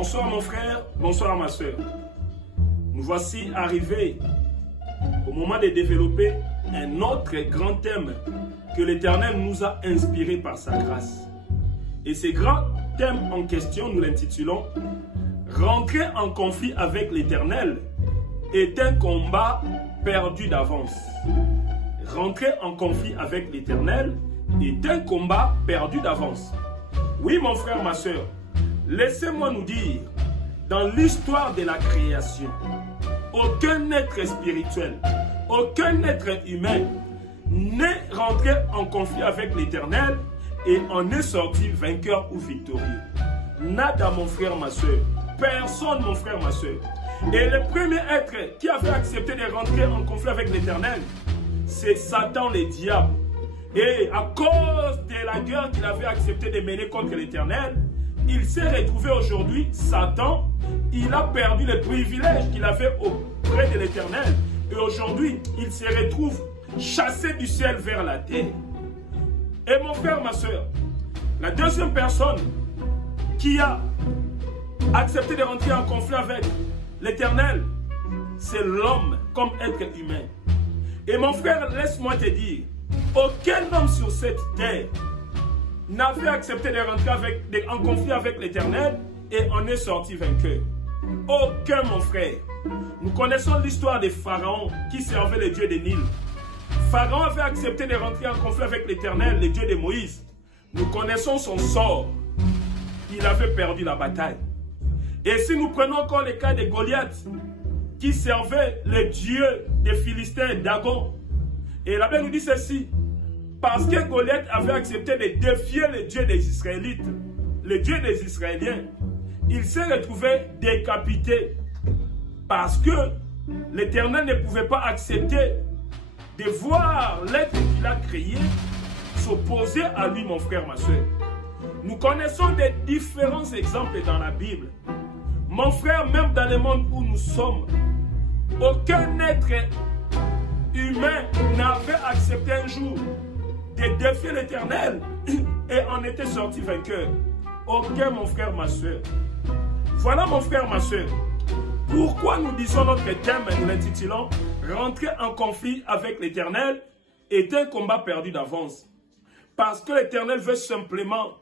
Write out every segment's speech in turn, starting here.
Bonsoir mon frère, bonsoir ma soeur. Nous voici arrivés au moment de développer un autre grand thème que l'Éternel nous a inspiré par sa grâce. Et ce grand thème en question, nous l'intitulons « Rentrer en conflit avec l'Éternel est un combat perdu d'avance. » Rentrer en conflit avec l'Éternel est un combat perdu d'avance. Oui mon frère, ma soeur, laissez-moi nous dire, dans l'histoire de la création, aucun être spirituel, aucun être humain n'est rentré en conflit avec l'Éternel et en est sorti vainqueur ou victorieux. Nada mon frère, ma soeur. Personne mon frère, ma soeur. Et le premier être qui avait accepté de rentrer en conflit avec l'Éternel, c'est Satan le diable. Et à cause de la guerre qu'il avait accepté de mener contre l'Éternel, il s'est retrouvé aujourd'hui, Satan, il a perdu les privilèges qu'il avait auprès de l'Éternel. Et aujourd'hui, il se retrouve chassé du ciel vers la terre. Et mon frère, ma soeur, la deuxième personne qui a accepté de rentrer en conflit avec l'Éternel, c'est l'homme comme être humain. Et mon frère, laisse-moi te dire, aucun homme sur cette terre n'avait accepté de rentrer en conflit avec l'Éternel et en est sorti vainqueur. Aucun, mon frère. Nous connaissons l'histoire de Pharaon qui servait le Dieu des Nil. Pharaon avait accepté de rentrer en conflit avec l'Éternel, le Dieu de Moïse. Nous connaissons son sort. Il avait perdu la bataille. Et si nous prenons encore le cas de Goliath, qui servait le Dieu des Philistins, Dagon, et la Bible nous dit ceci, parce que Goliath avait accepté de défier le Dieu des Israélites, le Dieu des Israéliens, il s'est retrouvé décapité parce que l'Éternel ne pouvait pas accepter de voir l'être qu'il a créé s'opposer à lui, mon frère, ma soeur. Nous connaissons des différents exemples dans la Bible. Mon frère, même dans le monde où nous sommes, aucun être humain n'avait accepté un jour de défier l'Éternel et en était sorti vainqueur. Aucun, mon frère, ma soeur. Voilà, mon frère, ma soeur, pourquoi nous disons notre thème, nous l'intitulons « Rentrer en conflit avec l'Éternel est un combat perdu d'avance ». Parce que l'Éternel veut simplement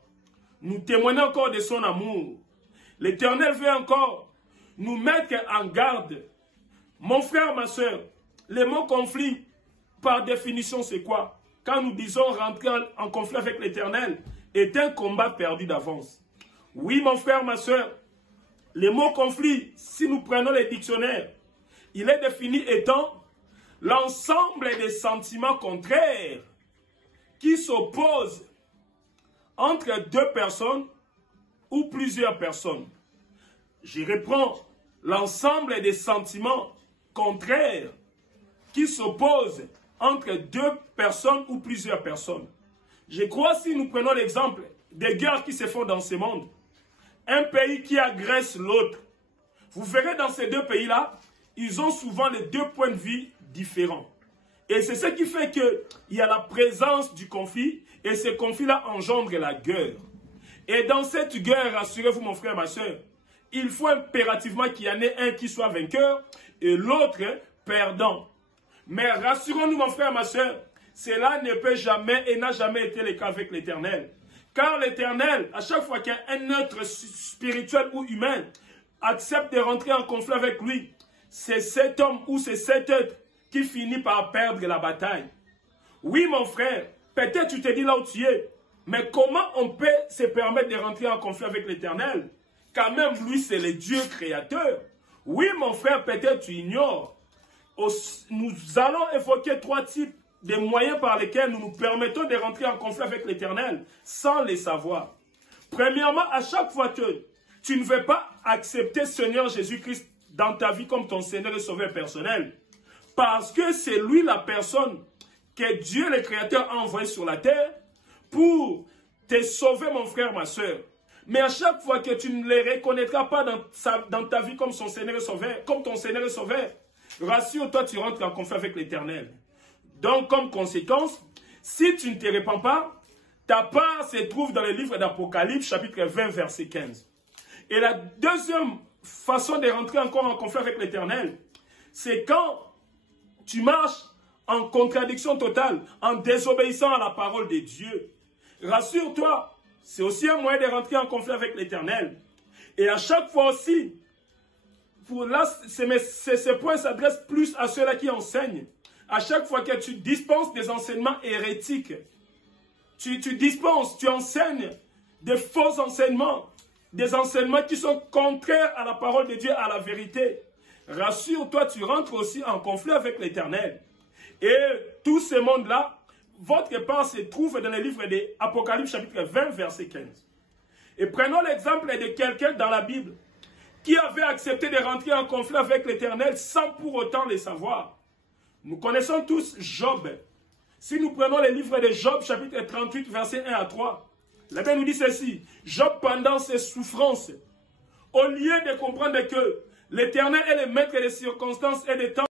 nous témoigner encore de son amour. L'Éternel veut encore nous mettre en garde. Mon frère, ma soeur, le mot conflit, par définition, c'est quoi? Quand nous disons rentrer en conflit avec l'Éternel, est un combat perdu d'avance. Oui, mon frère, ma soeur, le mot conflit, si nous prenons les dictionnaires, il est défini étant l'ensemble des sentiments contraires qui s'opposent entre deux personnes ou plusieurs personnes. Je reprends l'ensemble des sentiments contraires qui s'opposent entre deux personnes ou plusieurs personnes. Je crois, si nous prenons l'exemple des guerres qui se font dans ce monde, un pays qui agresse l'autre, vous verrez dans ces deux pays-là, ils ont souvent les deux points de vue différents. Et c'est ce qui fait qu'il y a la présence du conflit, et ce conflit-là engendre la guerre. Et dans cette guerre, rassurez-vous mon frère, ma soeur, il faut impérativement qu'il y en ait un qui soit vainqueur et l'autre perdant. Mais rassurons-nous mon frère, ma soeur, cela ne peut jamais et n'a jamais été le cas avec l'Éternel. Car l'Éternel, à chaque fois qu'un être spirituel ou humain accepte de rentrer en conflit avec lui, c'est cet homme ou c'est cet être qui finit par perdre la bataille. Oui mon frère, peut-être tu te dis là où tu es, mais comment on peut se permettre de rentrer en conflit avec l'Éternel? Quand même, lui, c'est le Dieu créateur. Oui, mon frère, peut-être tu ignores. Nous allons évoquer trois types de moyens par lesquels nous nous permettons de rentrer en conflit avec l'Éternel sans les savoir. Premièrement, à chaque fois que tu ne veux pas accepter Seigneur Jésus-Christ dans ta vie comme ton Seigneur et Sauveur personnel, parce que c'est lui la personne que Dieu le Créateur a envoyé sur la terre pour te sauver, mon frère, ma soeur. Mais à chaque fois que tu ne le reconnaîtras pas dans ta vie comme son Seigneur et Sauveur, comme ton Seigneur et Sauveur, rassure-toi, tu rentres en conflit avec l'Éternel. Donc, comme conséquence, si tu ne te répands pas, ta part se trouve dans le livre d'Apocalypse, chapitre 20, verset 15. Et la deuxième façon de rentrer encore en conflit avec l'Éternel, c'est quand tu marches en contradiction totale, en désobéissant à la parole de Dieu. Rassure-toi, c'est aussi un moyen de rentrer en conflit avec l'Éternel. Et à chaque fois aussi, ce point s'adresse plus à ceux-là qui enseignent. À chaque fois que tu dispenses des enseignements hérétiques, tu enseignes des faux enseignements, des enseignements qui sont contraires à la parole de Dieu, à la vérité. Rassure-toi, tu rentres aussi en conflit avec l'Éternel. Et tout ce monde-là, votre part se trouve dans le livre d'Apocalypse chapitre 20, verset 15. Et prenons l'exemple de quelqu'un dans la Bible qui avait accepté de rentrer en conflit avec l'Éternel sans pour autant le savoir. Nous connaissons tous Job. Si nous prenons le livre de Job, chapitre 38, verset 1 à 3, la Bible nous dit ceci. Job, pendant ses souffrances, au lieu de comprendre que l'Éternel est le maître des circonstances et des temps,